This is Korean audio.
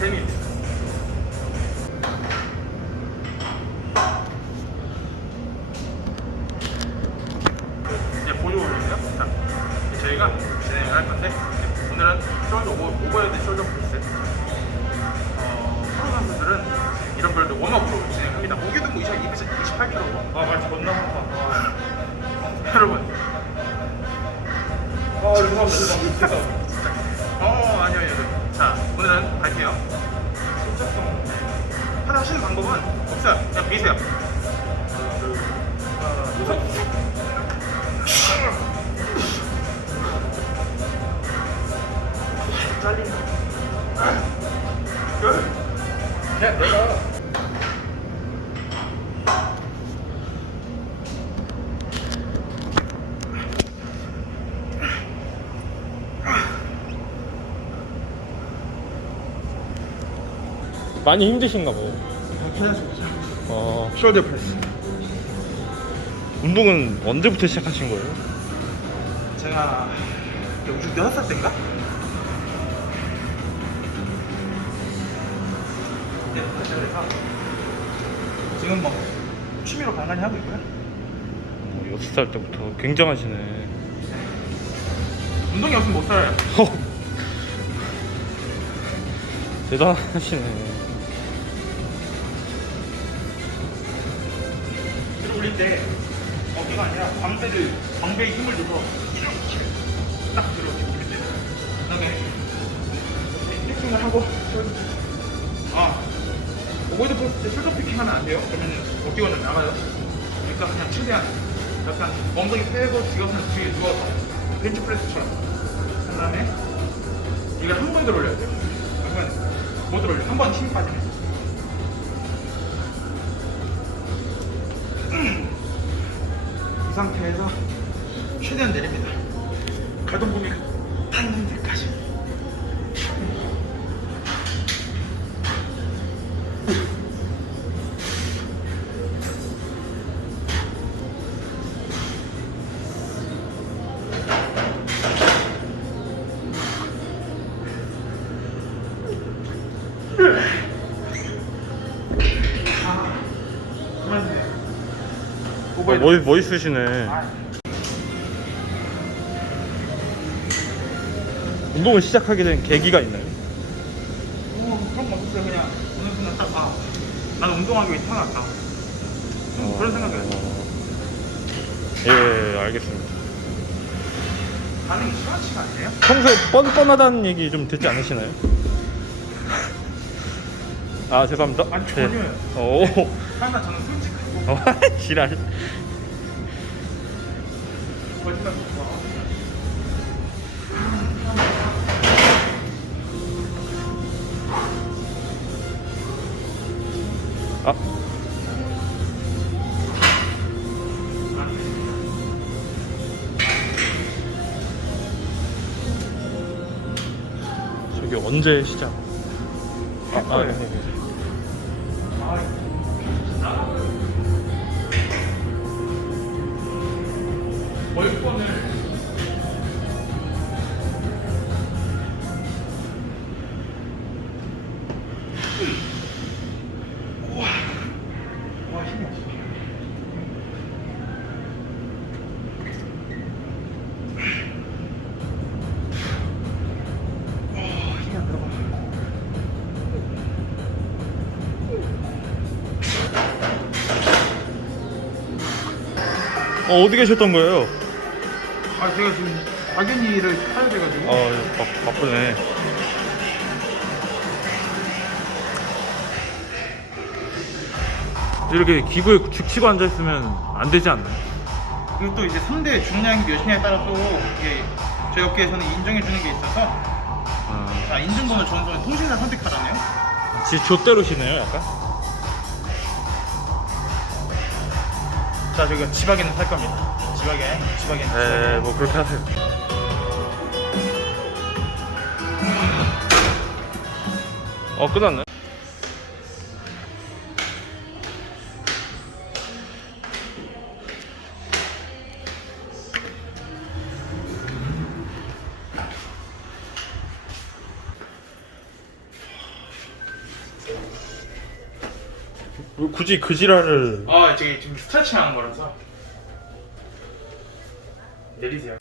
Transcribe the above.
잼입니다. 이제 보조 올리고요. 자, 저희가 진행을 할 건데 오늘은 숄더 오버헤드 숄더 프리셋. 어, 프로 선수들은 이런 걸로 웜업으로 진행합니다. 무게도 뭐 28kg. 아, 말 존나 많다. 여러분. 아, 죄송합니다. 죄송합니다. 하나 하시는 방법은 없어요. 그냥 미세요. 우선. 잘린다. 열. 야, 내가. 많이 힘드신가 봐요. 어, 숄더 프레스. 운동은 언제부터 시작하신 거예요? 제가 영주 여섯 살 때인가? 네, 그래서 지금 뭐 취미로 간간히 하고 있고요. 어, 6살 때부터 굉장하시네. 운동이 없으면 못 살아요. 대단하시네. 올릴 때 어깨가 아니라 광배를 광배에 힘을 줘서 이렇게 딱 들어 올릴 때 그다음에 피킹을 하고 아 오버드 포스 때 숄더 피킹 하면 안 돼요. 그러면 어깨가 나가요. 그러니까 그냥 최대한 약간 엉덩이 빼고 지갑선 뒤에 누워서 벤치 프레스처럼 한 다음에 이걸 한번 들어 올려야 돼요. 그러면 못 올려. 한번 힘이 빠지네. 상태에서 최대한 내립니다. 가동 범위가 닿는 데까지. 어. 멋, 멋있으시네. 아, 운동을 시작하게 된 계기가 있나요? 어, 그런 거 없었어요. 그냥 어느 순간 딱, 아, 나는 운동하기 위해 태어났다. 음, 그런 생각이에요. 어, 예, 알겠습니다. 반응이 시원치가 않네요. 평소에 뻔뻔하다는 얘기 좀 듣지 않으시나요? 아, 죄송합니다. 아니, 전혀요. 오, 하나 저는 솔직하고 어, 지랄. 아, 저기 언제 시작? 아, 아, 네. 네. 들어가 어, 어디 계셨던 거예요? 아 제가 지금 박연이를 타야 돼가지고 아, 바, 바쁘네. 이렇게 기구에 죽치고 앉아 있으면 안 되지 않나요? 그리고 또 이제 3대 중량이 몇이냐에 따라 또 이게 저희 업계에서는 인정해 주는 게 있어서 아, 자 인증번호 전송은 통신사 선택하라네요 지 좆대로시네요, 약간? 자 저희가 지박에는 살 겁니다 지박에 지박에 에, 뭐 그렇게 하세요. 어, 끝났네. 왜 굳이 그 지랄을 아 저기 지금 스트레칭 하는 거라서 내리세요